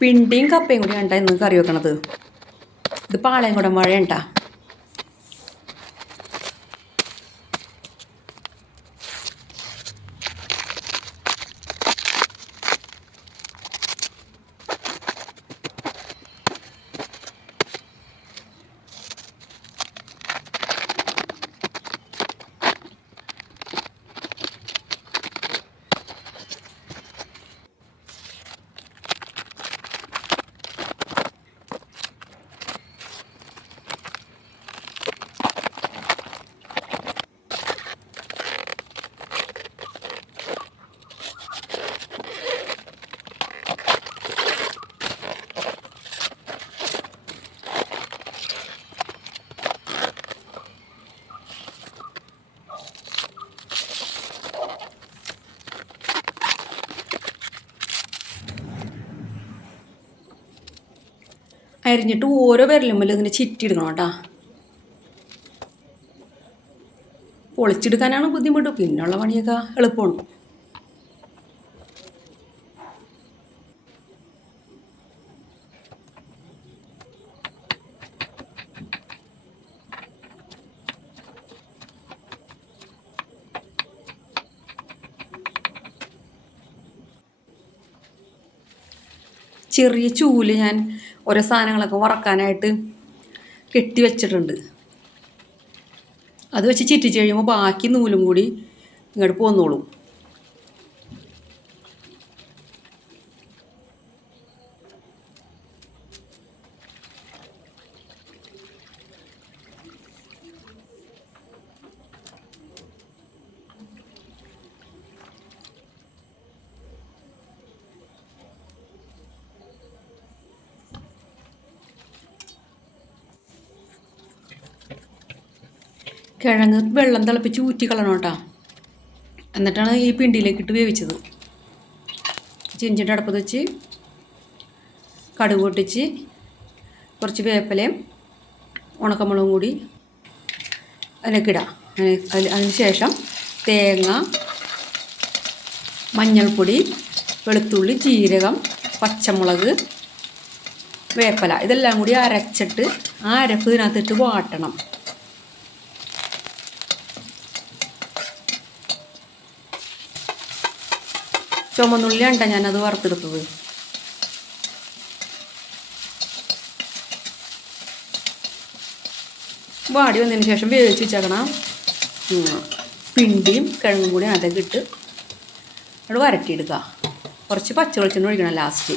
പിണ്ടിയും കപ്പയും കൂടി കണ്ട ഇന്ന് കറി വെക്കണത്. ഇത് പാളയംകുടം വാഴയുണ്ടാ അരിഞ്ഞിട്ട് ഓരോ വിരലുമ്മൽ ഇങ്ങനെ ചിറ്റിയിടണം കേട്ടോ. പൊളിച്ചെടുക്കാനാണ് ബുദ്ധിമുട്ട്. പിന്നുള്ള പണിയൊക്കെ എളുപ്പമാണ്. ചെറിയ ചൂൽ ഞാൻ ഓരോ സാധനങ്ങളൊക്കെ വറക്കാനായിട്ട് കെട്ടി വെച്ചിട്ടുണ്ട്. അത് വെച്ച് ചിറ്റിച്ച് കഴിയുമ്പോൾ ബാക്കി നൂലും കൂടി ഇങ്ങോട്ട് പോന്നോളും. കിഴങ്ങ് വെള്ളം തിളപ്പിച്ച് ഊറ്റി കളയണം കേട്ടോ. എന്നിട്ടാണ് ഈ പിണ്ടിയിലേക്ക് ഇട്ട് വേവിച്ചത്. ചിഞ്ചിന്റെ അടുപ്പത്ത് വെച്ച് കടുക് പൊട്ടിച്ച് കുറച്ച് വേപ്പിലയും ഉണക്കമുളകും കൂടി അതിലേക്ക് ഇടാം. അതിന് ശേഷം തേങ്ങ മഞ്ഞൾപ്പൊടി വെളുത്തുള്ളി ജീരകം പച്ചമുളക് വേപ്പല. ഇതെല്ലാം കൂടി അരച്ചിട്ട് ആ അരപ്പ് ഇതിനകത്തിട്ട് വാട്ടണം. ചുമന്നുള്ളിയാണ് ഞാനത് വറുത്തെടുത്തത്. വാടി വന്നതിന് ശേഷം വേവിച്ച് വെച്ചേക്കണം പിണ്ടിയും കിഴങ്ങും കൂടി അതൊക്കെ ഇട്ട് അവിടെ വരട്ടിയെടുക്കുക കുറച്ച് പച്ച വെളിച്ചെണ്ണ ഒഴിക്കണം ലാസ്റ്റ്.